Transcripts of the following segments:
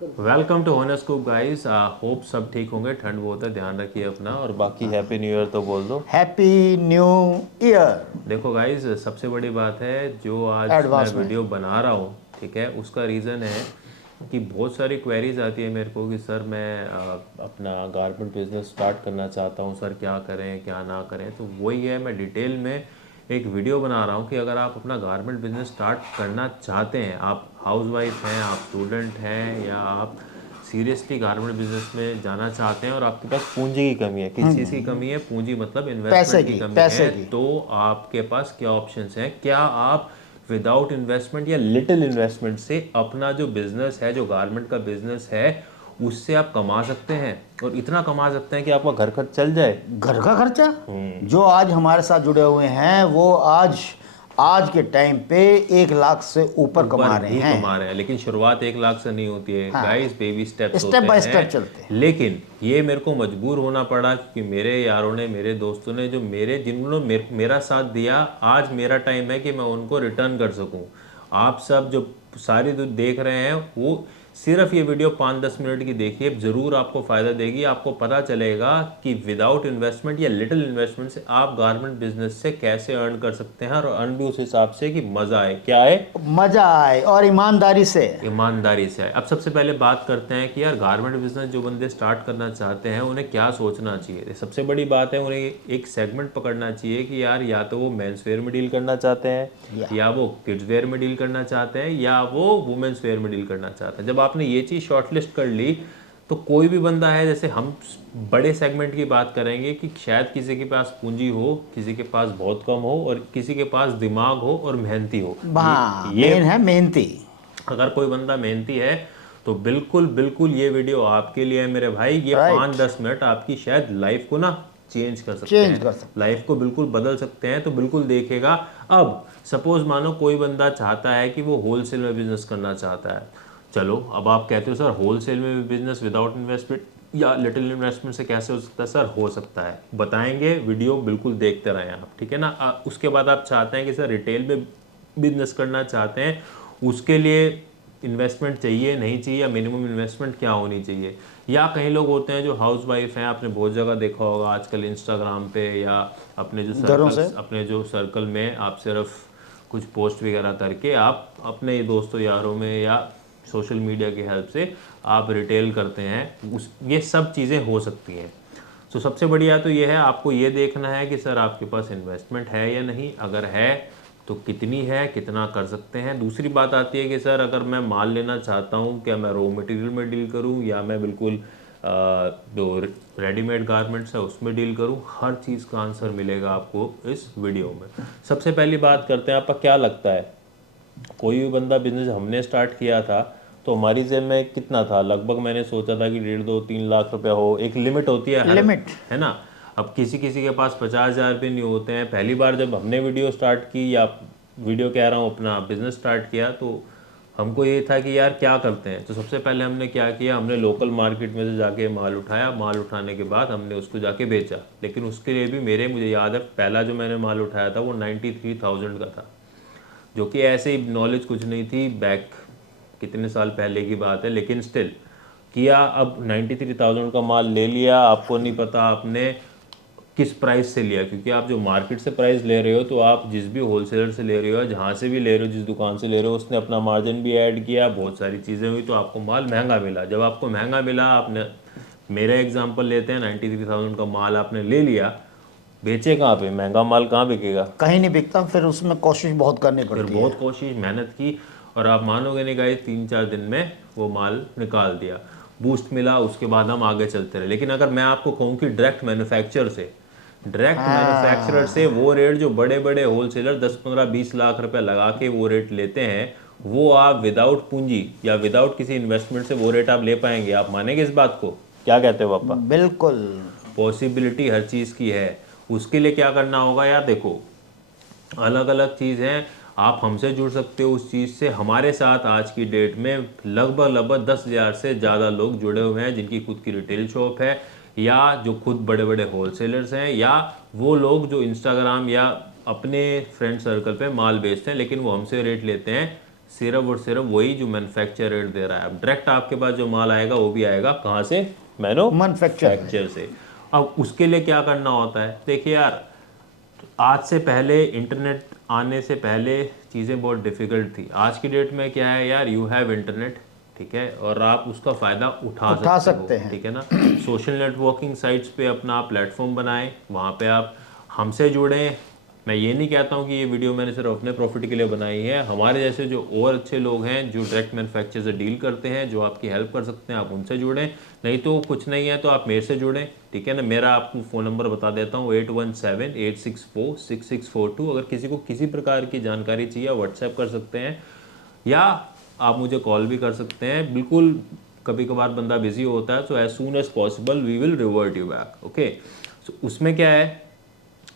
Welcome to होनस्कूप guys. Hope सब ठीक होंगे। ठंड बहुत है, ध्यान रखिए अपना। और बाकी हैप्पी न्यू ईयर तो बोल दो। हैप्पी न्यू ईयर देखो गाइस, सबसे बड़ी बात है जो आज मैं एडवांस में। वीडियो बना रहा हूँ, ठीक है, उसका रीज़न है कि बहुत सारी क्वेरीज आती है मेरे को कि सर मैं अपना गारमेंट बिजनेस स्टार्ट करना चाहता हूँ, सर क्या करें क्या ना करें। तो वही है, मैं डिटेल में एक वीडियो बना रहा हूँ कि अगर आप अपना गारमेंट बिजनेस स्टार्ट करना चाहते हैं, आप हाउसवाइफ हैं, आप स्टूडेंट हैं, या आप सीरियसली गारमेंट बिजनेस में जाना चाहते हैं और आपके पास पूंजी की कमी है। किस चीज़ की कमी है? पूंजी मतलब पैसे इन्वेस्टमेंट की की कमी पैसे है। की तो आपके पास क्या ऑप्शंस हैं? क्या आप विदाउट इन्वेस्टमेंट या लिटिल इन्वेस्टमेंट से अपना जो बिजनेस है, जो गारमेंट का बिजनेस है, उससे आप कमा सकते हैं और इतना कमा सकते हैं कि आपका घर खर्च चल जाए। घर का खर्चा। जो आज हमारे साथ जुड़े हुए हैं वो आज आज के टाइम पे 1 लाख से ऊपर ऊपर कमा रहे भी हैं। कमा रहे हैं, लेकिन शुरुआत 1 लाख से नहीं होती है हाँ, गाइस, बेबी स्टेप्स स्टेप होते बाय हैं। स्टेप चलते हैं। लेकिन ये मेरे को मजबूर होना पड़ा क्योंकि मेरे यारों ने, मेरे दोस्तों ने, जो जिन्होंने मेरा साथ दिया, आज मेरा टाइम है कि मैं उनको रिटर्न कर सकूं। आप सब जो सारी जो देख रहे हैं वो सिर्फ ये वीडियो 5-10 मिनट की देखिए, ज़रूर आपको फ़ायदा देगी। आपको पता चलेगा कि विदाउट इन्वेस्टमेंट या लिटिल इन्वेस्टमेंट से आप गारमेंट बिजनेस से कैसे अर्न कर सकते हैं, और अर्न भी उस हिसाब से कि मज़ा आए। क्या है? मजा आए और ईमानदारी से। ईमानदारी से आए। अब सबसे पहले बात करते हैं कि यार गारमेंट बिजनेस जो बंदे स्टार्ट करना चाहते हैं उन्हें क्या सोचना चाहिए। सबसे बड़ी बात है, उन्हें एक सेगमेंट पकड़ना चाहिए कि यार या तो वो मेंस वेयर में डील करना चाहते हैं, या या वो किड्स वेयर में डील करना चाहते हैं, या वो वुमेन्स वेयर में डील करना चाहते हैं। जब आपने ये चीज़ शॉर्टलिस्ट कर ली तो कोई भी बंदा है, जैसे हम बड़े सेगमेंट की बात करेंगे कि शायद किसी के पास पूंजी हो, किसी के पास बहुत कम हो, और किसी के पास दिमाग हो और मेहनती हो। हाँ, ये मेन है मेहनती। अगर कोई बंदा मेहनती है तो बिल्कुल बिल्कुल ये वीडियो आपके लिए है मेरे भाई। ये राइट। 5-10 मिनट आपकी शायद लाइफ को ना चेंज कर सकते चेंज हैं, कर सकते लाइफ हैं। को बिल्कुल बदल सकते हैं। तो बिल्कुल देखेगा। अब सपोज मानो कोई बंदा चाहता है कि वो होलसेल में बिजनेस करना चाहता है। चलो, अब आप कहते हो सर होलसेल में भी बिजनेस विदाउट इन्वेस्टमेंट या लिटिल इन्वेस्टमेंट से कैसे हो सकता है? सर हो सकता है, बताएंगे, वीडियो बिल्कुल देखते रहें आप, ठीक है ना। उसके बाद आप चाहते हैं कि सर रिटेल में बिजनेस करना चाहते हैं, उसके लिए इन्वेस्टमेंट चाहिए नहीं चाहिए, या मिनिमम इन्वेस्टमेंट क्या होनी चाहिए। या कई लोग होते हैं जो हाउस वाइफ हैं, आपने बहुत जगह देखा होगा आजकल इंस्टाग्राम पे, या घरों से। अपने जो सर्कल में आप सिर्फ कुछ पोस्ट वगैरह करके आप अपने दोस्तों यारों में या सोशल मीडिया की हेल्प से आप रिटेल करते हैं। ये सब चीज़ें हो सकती हैं। तो सबसे बढ़िया तो ये है, आपको ये देखना है कि सर आपके पास इन्वेस्टमेंट है या नहीं, अगर है तो कितनी है, कितना कर सकते हैं। दूसरी बात आती है कि सर अगर मैं माल लेना चाहता हूँ, क्या मैं रॉ मटेरियल में डील करूँ या मैं बिल्कुल जो रेडीमेड गारमेंट्स है उसमें डील करूँ। हर चीज़ का आंसर मिलेगा आपको इस वीडियो में। सबसे पहली बात करते हैं, आपका क्या लगता है कोई भी बंदा बिजनेस हमने स्टार्ट किया था तो हमारी जेब में कितना था? लगभग मैंने सोचा था कि 1.5-2-3 लाख रुपया हो, एक लिमिट होती है हर, लिमिट। है ना। अब किसी किसी के पास 50,000 भी नहीं होते हैं। पहली बार जब हमने वीडियो स्टार्ट की, या वीडियो कह रहा हूँ अपना बिजनेस स्टार्ट किया, तो हमको ये था कि यार क्या करते हैं। तो सबसे पहले हमने क्या किया, हमने लोकल मार्केट में से जाके माल उठाया। माल उठाने के बाद हमने उसको जाके बेचा। लेकिन उसके लिए भी मुझे याद है, पहला जो मैंने माल उठाया था वो 93,000 का था, जो कि ऐसे ही नॉलेज कुछ नहीं थी, बैक कितने साल पहले की बात है, लेकिन स्टिल किया। अब 93,000 का माल ले लिया। आपको नहीं पता आपने किस प्राइस से लिया, क्योंकि आप जो मार्केट से प्राइस ले रहे हो, तो आप जिस भी होलसेलर से ले रहे हो, जहाँ से भी ले रहे हो, जिस दुकान से ले रहे हो, उसने अपना मार्जिन भी ऐड किया, बहुत सारी चीज़ें हुई, तो आपको माल महंगा मिला। जब आपको महंगा मिला, आपने, मेरा एग्जांपल लेते हैं, 93,000 का माल आपने ले लिया, बेचे कहाँ पे? महंगा माल कहाँ बिकेगा? कहीं नहीं बिकता, फिर उसमें कोशिश बहुत करनी फिर पड़ती है। बहुत कोशिश मेहनत की, और आप मानोगे नहीं गाइस, 3-4 दिन में वो माल निकाल दिया, बूस्ट मिला। उसके बाद हम आगे चलते रहे। लेकिन अगर मैं आपको कहूँ कि डायरेक्ट मैन्युफैक्चरर से हाँ, वो रेट जो बड़े बड़े होलसेलर 10-15-20 लाख रुपए लगा के वो रेट लेते हैं, वो आप विदाउट पूंजी या विदाउट किसी इन्वेस्टमेंट से वो रेट आप ले पाएंगे? आप मानेंगे इस बात को? क्या कहते हो पापा? बिल्कुल। पॉसिबिलिटी हर चीज़ की है। उसके लिए क्या करना होगा यार, देखो, अलग अलग चीज़ हैं। आप हमसे जुड़ सकते हो उस चीज़ से। हमारे साथ आज की डेट में लगभग 10,000 से ज़्यादा लोग जुड़े हुए हैं जिनकी खुद की रिटेल शॉप है, या जो खुद बड़े बड़े होलसेलर्स हैं, या वो लोग जो इंस्टाग्राम या अपने फ्रेंड सर्कल पे माल बेचते हैं, लेकिन वो हमसे रेट लेते हैं सिर्फ और सिर्फ वही जो मैन्युफैक्चर रेट दे रहा है। अब डायरेक्ट आपके पास जो माल आएगा वो भी आएगा कहाँ से? मैन्युफैक्चर से। अब उसके लिए क्या करना होता है? देखिए यार, आज से पहले, इंटरनेट आने से पहले चीज़ें बहुत डिफ़िकल्ट थी। आज की डेट में क्या है यार, यू हैव इंटरनेट, ठीक है, और आप उसका फ़ायदा उठा सकते हो, ठीक है ना। सोशल नेटवर्किंग साइट्स पे अपना आप प्लेटफॉर्म बनाएं, वहाँ पे आप हमसे जुड़ें। मैं ये नहीं कहता हूँ कि ये वीडियो मैंने सिर्फ अपने प्रॉफिट के लिए बनाई है। हमारे जैसे जो और अच्छे लोग हैं जो डायरेक्ट मैन्युफैक्चर से डील करते हैं, जो आपकी हेल्प कर सकते हैं, आप उनसे जुड़ें। नहीं तो कुछ नहीं है तो आप मेरे से जुड़ें, ठीक है ना। मेरा आपको फ़ोन नंबर बता देता हूँ, 8178646642। अगर किसी को किसी प्रकार की जानकारी चाहिए व्हाट्सएप कर सकते हैं, या आप मुझे कॉल भी कर सकते हैं। बिल्कुल कभी कभार बंदा बिजी होता है, तो as soon as possible we will revert you back, okay. So उसमें क्या है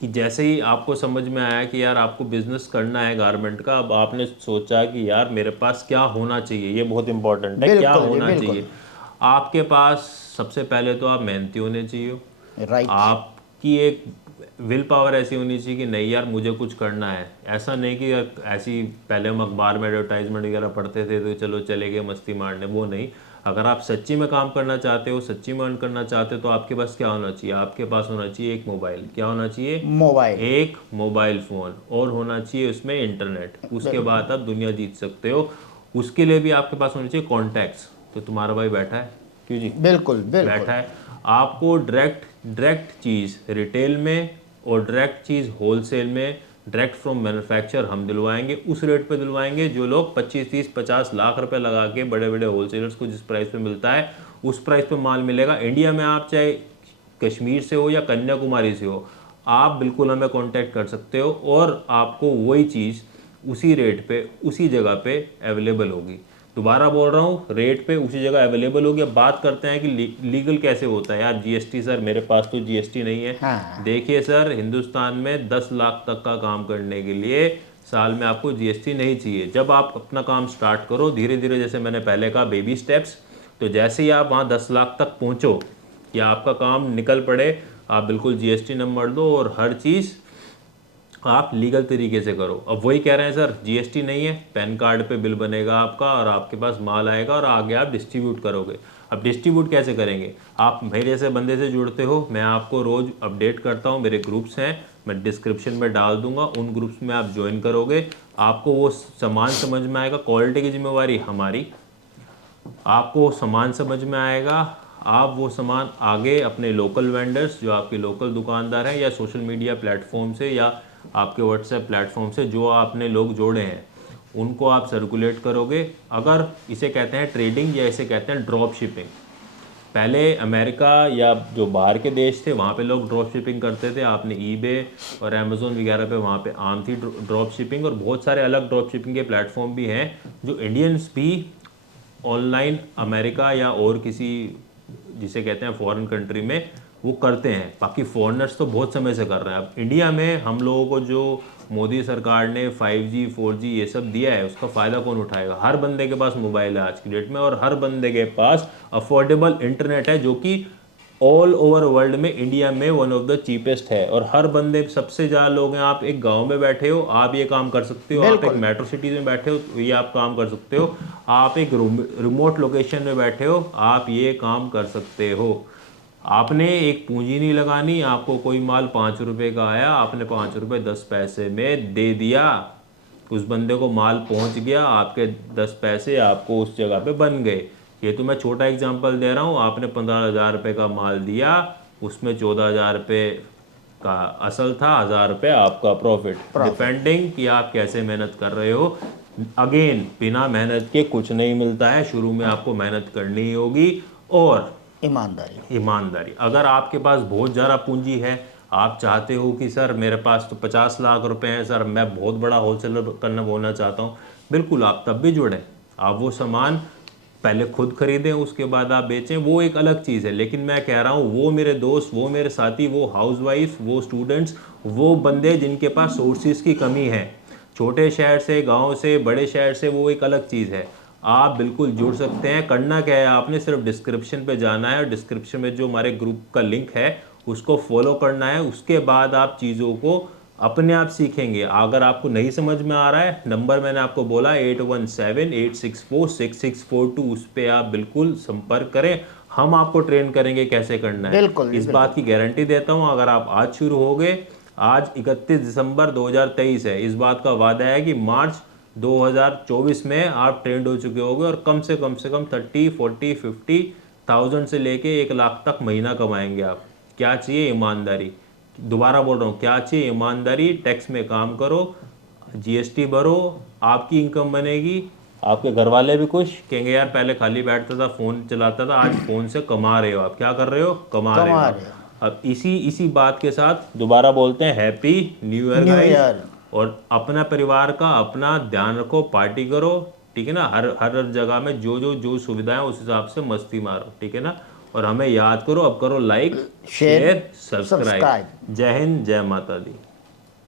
कि जैसे ही आपको समझ में आया कि यार आपको बिजनेस करना है गारमेंट का, अब आपने सोचा कि यार मेरे पास क्या होना चाहिए, ये बहुत इंपॉर्टेंट है, क्या होना चाहिए। आपके पास सबसे पहले तो आप मेहनती होने चाहिए, राइट। आपकी एक विल पावर ऐसी होनी चाहिए कि नहीं यार मुझे कुछ करना है। ऐसा नहीं कि यार ऐसी, पहले हम अखबार में एडवर्टाइजमेंट वगैरह पढ़ते थे तो चलो चले गए मस्ती मारने, वो नहीं। अगर आप सच्ची में काम करना चाहते हो, सच्ची में अर्न करना चाहते हो, तो आपके पास क्या होना चाहिए? आपके पास होना चाहिए एक मोबाइल। क्या होना चाहिए? मोबाइल। एक मोबाइल फ़ोन, और होना चाहिए उसमें इंटरनेट। उसके बाद आप दुनिया जीत सकते हो। उसके लिए भी आपके पास होने चाहिए कॉन्टैक्ट्स। तो तुम्हारा भाई बैठा है, क्यों जी? बिल्कुल बिल्कुल बैठा है। आपको डायरेक्ट चीज़ रिटेल में और डायरेक्ट चीज़ होलसेल में, डायरेक्ट फ्रॉम मैन्युफैक्चर हम दिलवाएंगे। उस रेट पे दिलवाएंगे जो लोग 25, 30, 50 लाख रुपए लगा के बड़े बड़े होलसेलर्स को जिस प्राइस पे मिलता है, उस प्राइस पे माल मिलेगा। इंडिया में आप चाहे कश्मीर से हो या कन्याकुमारी से हो, आप बिल्कुल हमें कांटेक्ट कर सकते हो और आपको वही चीज़ उसी रेट पे उसी जगह पे अवेलेबल होगी। दोबारा बोल रहा हूँ, रेट पे उसी जगह अवेलेबल होगी। अब बात करते हैं कि लीगल कैसे होता है यार। जीएसटी सर, मेरे पास तो जीएसटी नहीं है। हाँ। देखिए सर, हिंदुस्तान में 10 लाख तक का काम करने के लिए साल में आपको जीएसटी नहीं चाहिए। जब आप अपना काम स्टार्ट करो धीरे धीरे, जैसे मैंने पहले कहा बेबी स्टेप्स, तो जैसे ही आप वहाँ 10 लाख तक पहुँचो कि आपका काम निकल पड़े, आप बिल्कुल जीएसटी नंबर दो और हर चीज़ आप लीगल तरीके से करो। अब वही कह रहे हैं सर, जीएसटी नहीं है, पैन कार्ड पे बिल बनेगा आपका और आपके पास माल आएगा और आगे आप डिस्ट्रीब्यूट करोगे। अब डिस्ट्रीब्यूट कैसे करेंगे? आप मेरे जैसे बंदे से जुड़ते हो, मैं आपको रोज़ अपडेट करता हूँ, मेरे ग्रुप्स हैं, मैं डिस्क्रिप्शन में डाल दूंगा, उन ग्रुप्स में आप ज्वाइन करोगे, आपको वो सामान समझ में आएगा। क्वालिटी की जिम्मेवारी हमारी, आपको सामान समझ में आएगा। आप वो सामान आगे अपने लोकल वेंडर्स, जो आपके लोकल दुकानदार हैं, या सोशल मीडिया प्लेटफॉर्म से या आपके व्हाट्सएप प्लेटफॉर्म से जो आपने लोग जोड़े हैं, उनको आप सर्कुलेट करोगे। अगर इसे कहते हैं ट्रेडिंग या इसे कहते हैं ड्रॉप शिपिंग। पहले अमेरिका या जो बाहर के देश थे वहाँ पे लोग ड्रॉप शिपिंग करते थे। आपने ईबे और अमेज़ोन वगैरह पे वहाँ पे आम थी ड्रॉप शिपिंग, और बहुत सारे अलग ड्रॉप शिपिंग के प्लेटफॉर्म भी हैं जो इंडियंस भी ऑनलाइन अमेरिका या और किसी जिसे कहते हैं फॉरेन कंट्री में वो करते हैं। बाकी फॉरेनर्स तो बहुत समय से कर रहे हैं। अब इंडिया में हम लोगों को जो मोदी सरकार ने 5G 4G ये सब दिया है, उसका फ़ायदा कौन उठाएगा? हर बंदे के पास मोबाइल है आज की डेट में, और हर बंदे के पास अफोर्डेबल इंटरनेट है, जो कि ऑल ओवर वर्ल्ड में इंडिया में वन ऑफ द चीपेस्ट है। और हर बंदे, सबसे ज़्यादा लोग हैं, आप एक गांव में बैठे हो आप ये काम कर सकते हो, आप एक मेट्रो सिटी में बैठे हो तो ये आप काम कर सकते हो, आप एक रिमोट लोकेशन में बैठे हो आप ये काम कर सकते हो। आपने एक पूंजी नहीं लगानी, आपको कोई माल 5 रुपए का आया, आपने 5 रुपए 10 पैसे में दे दिया, उस बंदे को माल पहुंच गया, आपके 10 पैसे आपको उस जगह पे बन गए। ये तो मैं छोटा एग्जांपल दे रहा हूँ। आपने 15,000 रुपये का माल दिया, उसमें 14,000 रुपये का असल था, 1,000 रुपये आपका प्रॉफिट, डिपेंडिंग कि आप कैसे मेहनत कर रहे हो। अगेन, बिना मेहनत के कुछ नहीं मिलता है, शुरू में आपको मेहनत करनी ही होगी और ईमानदारी। अगर आपके पास बहुत ज़्यादा पूंजी है, आप चाहते हो कि सर मेरे पास तो 50 लाख रुपए हैं सर, मैं बहुत बड़ा होलसेलर करना बोलना चाहता हूँ, बिल्कुल आप तब भी जुड़ें। आप वो सामान पहले खुद खरीदें, उसके बाद आप बेचें, वो एक अलग चीज़ है। लेकिन मैं कह रहा हूँ, वो मेरे दोस्त, वो मेरे साथी, वो हाउसवाइफ, वो स्टूडेंट्स, वो बंदे जिनके पास सोर्सेज की कमी है, छोटे शहर से, गांव से, बड़े शहर से, वो एक अलग चीज़ है। आप बिल्कुल जुड़ सकते हैं। करना क्या है, आपने सिर्फ डिस्क्रिप्शन पे जाना है और डिस्क्रिप्शन में जो हमारे ग्रुप का लिंक है उसको फॉलो करना है। उसके बाद आप चीज़ों को अपने आप सीखेंगे। अगर आपको नहीं समझ में आ रहा है, नंबर मैंने आपको बोला 8178646642, उस पर आप बिल्कुल संपर्क करें, हम आपको ट्रेन करेंगे कैसे करना है। बिल्कुल जी, इस बात की गारंटी देता हूँ, अगर आप आज शुरू हो गए, आज 31 दिसंबर 2023 है, इस बात का वादा है कि मार्च 2024 में आप ट्रेंड हो चुके होंगे और कम से कम 30, 40, 50,000 से लेके 1 लाख तक महीना कमाएंगे आप। क्या चाहिए? ईमानदारी। दोबारा बोल रहा हूँ, क्या चाहिए? ईमानदारी। टैक्स में काम करो, जीएसटी भरो, आपकी इनकम बनेगी, आपके घर वाले भी खुश, कहेंगे यार पहले खाली बैठता था, फोन चलाता था, आज फोन से कमा रहे हो। आप क्या कर रहे हो? कमा रहे हो कमा आप। रहे हो। अब इसी बात के साथ दोबारा बोलते हैं happy new year new guys. Year. और अपना परिवार का अपना ध्यान रखो, पार्टी करो, ठीक है ना। हर हर जगह में जो सुविधाएं, उस हिसाब से मस्ती मारो, ठीक है ना। और हमें याद करो, अब करो लाइक, शेयर, सब्सक्राइब। सब्सक्राइब। जय हिंद, जय माता दी।